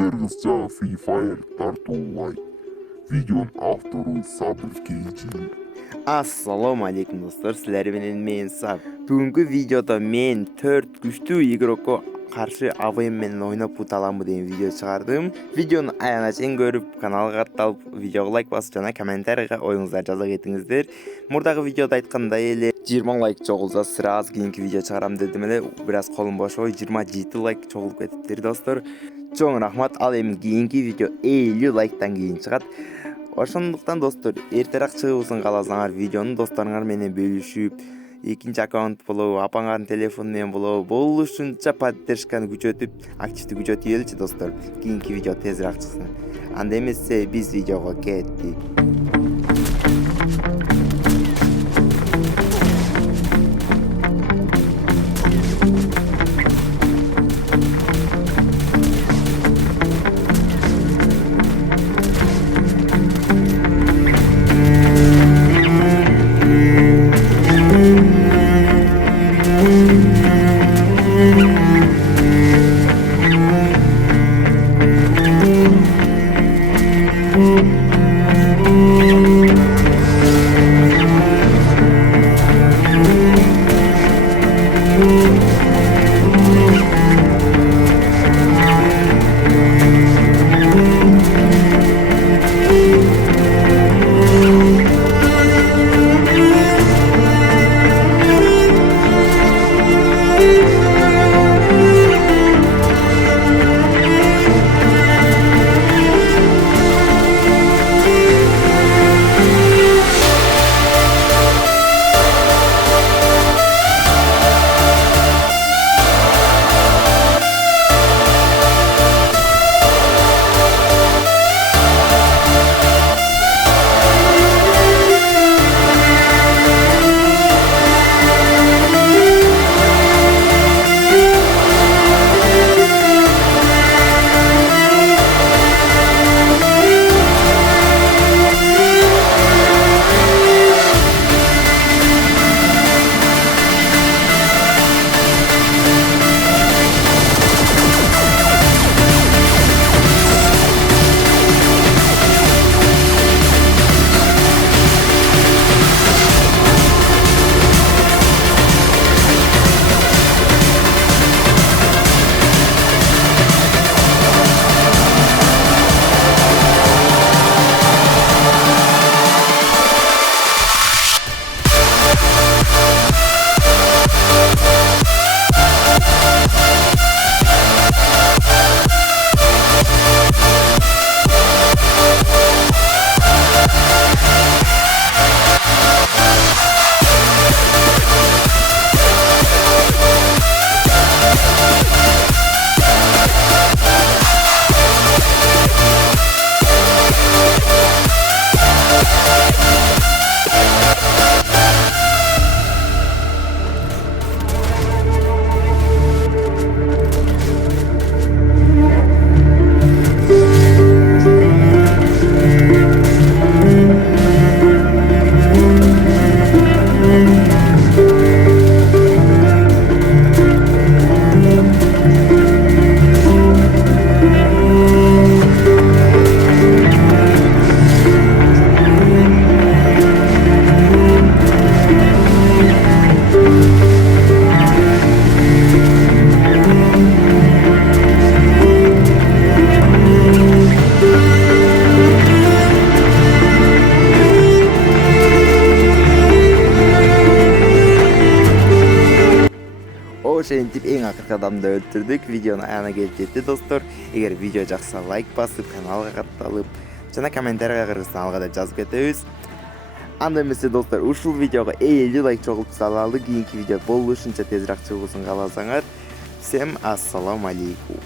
Kırgızca Free Fire Tartulay. Videonun avtoru Sabır Keyci. Assalomu alaykum do'stlar, sizlar bilan men Sab. Bugungi videoda men 4 kuchli igrokka qarshi AVM bilan o'ynab o'talammi degan video chiqardim. Videoni ayanachen ko'rib, kanalga qatalib, videoga like bosib, jana kommentariyaga o'yiningizlarni yozib ketingizlar. Murdagi videoda aytganday ele 20 like cho'g'ilsa, sraz keyingi video chiqaram dedim ele, biraz qo'lim bo'sh o'y 27 like cho'g'ilib ketibdir do'stlar. Cho'ng rahmat, al endi keyingi video 50 like dan keyin chiqadi. Ошондуктан достор, эртерээк чыгуусун кааласаңар видеону досторуңар менен бөлүшүп, экинчи аккаунт болобу, апаңардын телефону менен болобу, болушунча поддержканы күчөтүп, активдүү күчөтүп достор. Кийинки видео тезирээк чыксын. Анда эмесе биз видеого кеттик. Ошентип эң акыркы адамды өлтүрдүк. Видеону аяна келип жетти достор. Эгер видео жакса лайк басып, каналга катталып, жана комментарийга кыргызсаң алга да жазып кетебиз. Анда эмесе достор, ушул видеого 50 лайк чогултуп салалы. Кийинки видео болушунча тезирээк чыгуусун кааласаңар, всем ассаламу алейкум.